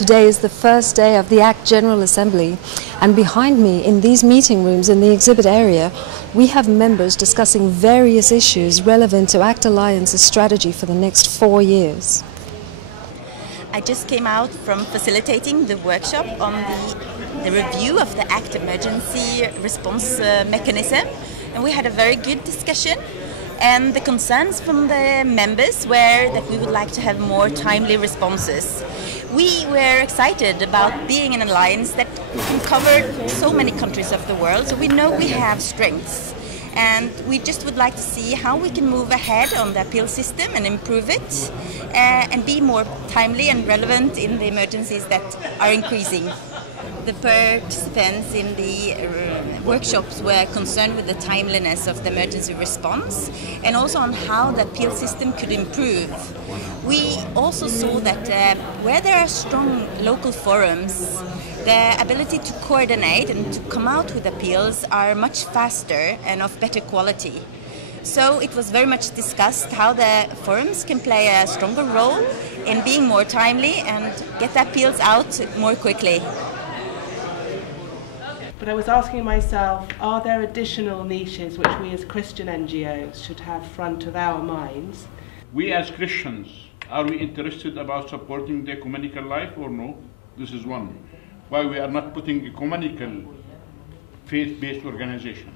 Today is the first day of the ACT General Assembly, and behind me in these meeting rooms in the exhibit area we have members discussing various issues relevant to ACT Alliance's strategy for the next 4 years. I just came out from facilitating the workshop on the review of the ACT emergency response mechanism, and we had a very good discussion. And the concerns from the members were that we would like to have more timely responses. We were excited about being an alliance that can cover so many countries of the world, so we know we have strengths. And we just would like to see how we can move ahead on the appeal system and improve it and be more timely and relevant in the emergencies that are increasing. The participants in the workshops were concerned with the timeliness of the emergency response and also on how the appeal system could improve. We also saw that where there are strong local forums, the ability to coordinate and to come out with appeals are much faster and of better quality. So it was very much discussed how the forums can play a stronger role in being more timely and get the appeals out more quickly. But I was asking myself, are there additional niches which we as Christian NGOs should have front of our minds? We as Christians, are we interested about supporting the ecumenical life or no? This is one. Why we are not putting ecumenical faith-based organization?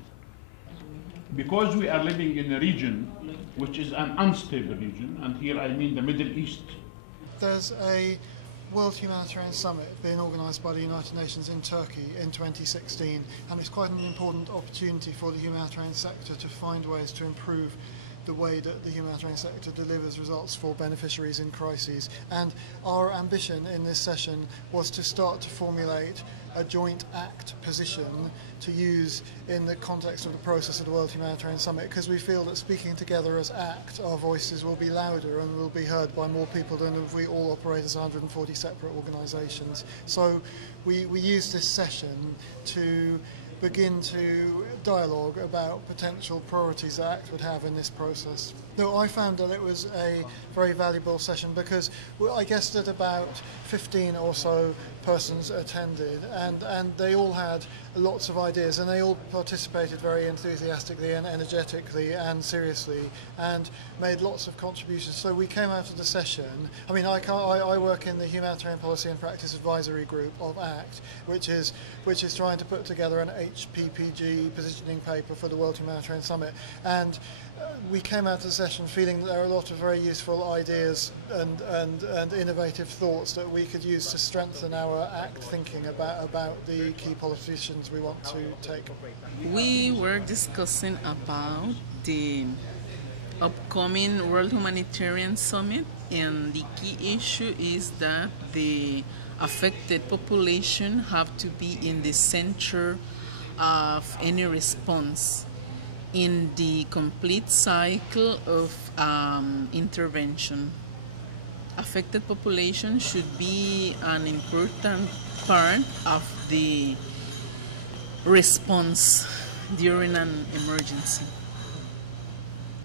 Because we are living in a region which is an unstable region, and here I mean the Middle East. There's a World Humanitarian Summit being organised by the United Nations in Turkey in 2016, and it's quite an important opportunity for the humanitarian sector to find ways to improve the way that the humanitarian sector delivers results for beneficiaries in crises. And our ambition in this session was to start to formulate a joint ACT position to use in the context of the process of the World Humanitarian Summit, because we feel that speaking together as ACT, our voices will be louder and will be heard by more people than if we all operate as 140 separate organisations. So we used this session to begin to dialogue about potential priorities that ACT would have in this process. No, I found that it was a very valuable session because I guess that about 15 or so persons attended, and they all had lots of ideas, and they all participated very enthusiastically and energetically and seriously and made lots of contributions. So we came out of the session, I mean, I work in the Humanitarian Policy and Practice Advisory Group of ACT, which is trying to put together an HPPG positioning paper for the World Humanitarian Summit, and we came out of the session feeling that there are a lot of very useful ideas and innovative thoughts that we could use to strengthen our ACT thinking about the key politicians we want to take. We were discussing about the upcoming World Humanitarian Summit, and the key issue is that the affected population have to be in the center of any response in the complete cycle of intervention. Affected population should be an important part of the response during an emergency.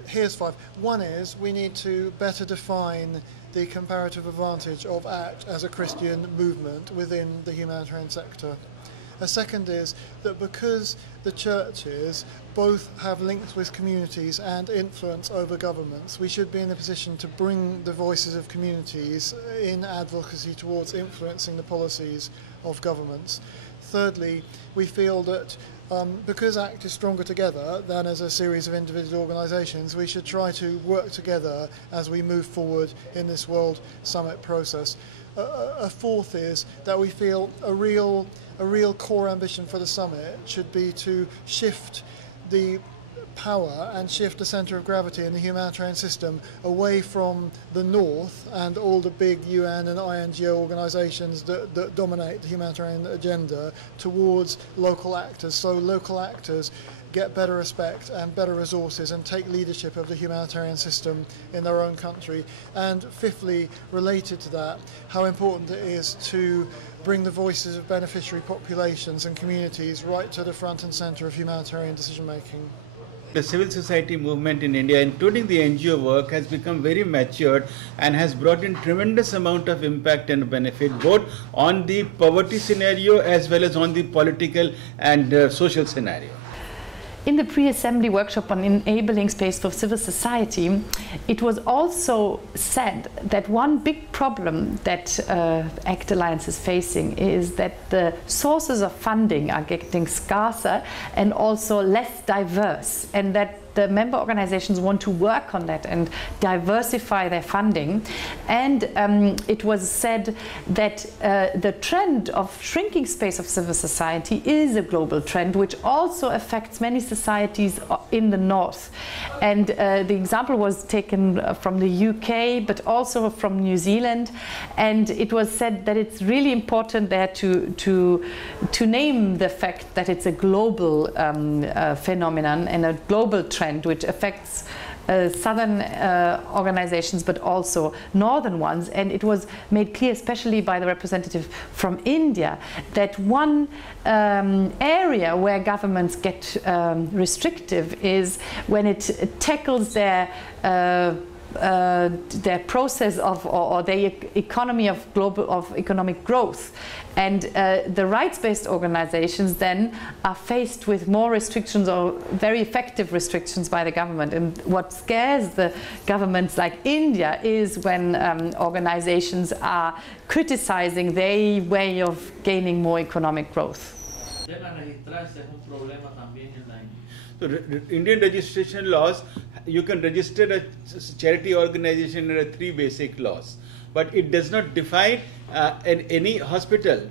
Here's 5. One is we need to better define the comparative advantage of ACT as a Christian movement within the humanitarian sector. A second is that because the churches both have links with communities and influence over governments, we should be in a position to bring the voices of communities in advocacy towards influencing the policies of governments. Thirdly, we feel that because ACT is stronger together than as a series of individual organisations, we should try to work together as we move forward in this World Summit process. A fourth is that we feel a real core ambition for the summit should be to shift the power and shift the centre of gravity in the humanitarian system away from the north and all the big UN and INGO organisations that dominate the humanitarian agenda towards local actors, so local actors get better respect and better resources and take leadership of the humanitarian system in their own country. And fifthly, related to that, how important it is to bring the voices of beneficiary populations and communities right to the front and centre of humanitarian decision making. The civil society movement in India, including the NGO work, has become very matured and has brought in tremendous amount of impact and benefit both on the poverty scenario as well as on the political and social scenario. In the pre-assembly workshop on enabling space for civil society, it was also said that one big problem that ACT Alliance is facing is that the sources of funding are getting scarcer and also less diverse, and that the member organizations want to work on that and diversify their funding. And it was said that the trend of shrinking space of civil society is a global trend which also affects many societies in the north. And the example was taken from the UK but also from New Zealand, and it was said that it's really important there to name the fact that it's a global phenomenon and a global trend which affects southern organizations but also northern ones. And it was made clear, especially by the representative from India, that one area where governments get restrictive is when it tackles their process of or their economy of economic growth, and the rights-based organizations then are faced with more restrictions or very effective restrictions by the government. And what scares the governments like India is when organizations are criticizing their way of gaining more economic growth. So Indian registration laws, you can register a charity organization under 3 basic laws, but it does not define any hospital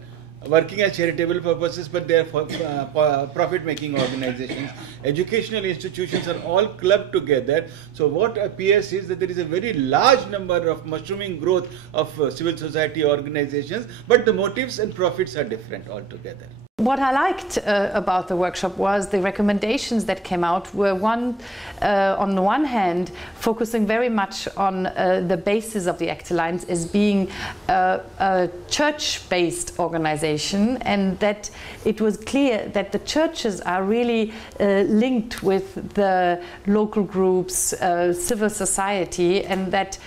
working as charitable purposes, but they are profit-making organizations. Educational institutions are all clubbed together. So what appears is that there is a very large number of mushrooming growth of civil society organizations, but the motives and profits are different altogether. What I liked about the workshop was the recommendations that came out were on the one hand, focusing very much on the basis of the ACT Alliance as being a church-based organization, and that it was clear that the churches are really linked with the local groups, civil society, and that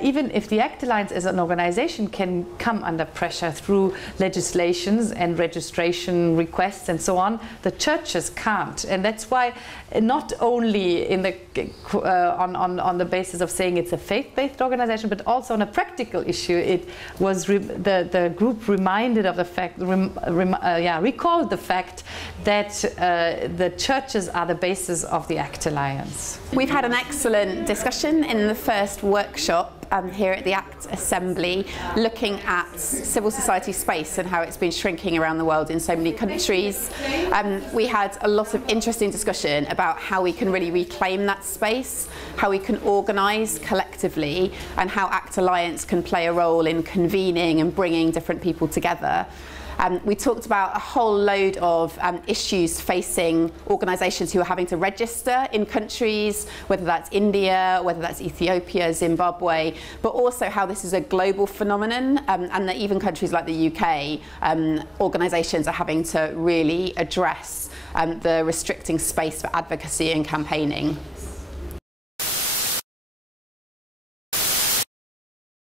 even if the ACT Alliance as an organization can come under pressure through legislations and registration requests and so on, the churches can't. And that's why not only in the, on the basis of saying it's a faith-based organization, but also on a practical issue, it was the group reminded of the fact, recalled the fact that the churches are the basis of the ACT Alliance. We've had an excellent discussion in the first workshop here at the ACT Assembly, looking at civil society space and how it's been shrinking around the world in so many countries. We had a lot of interesting discussion about how we can really reclaim that space, how we can organise collectively, and how ACT Alliance can play a role in convening and bringing different people together. We talked about a whole load of issues facing organisations who are having to register in countries, whether that's India, whether that's Ethiopia, Zimbabwe, but also how this is a global phenomenon, and that even countries like the UK, organisations are having to really address the restricting space for advocacy and campaigning.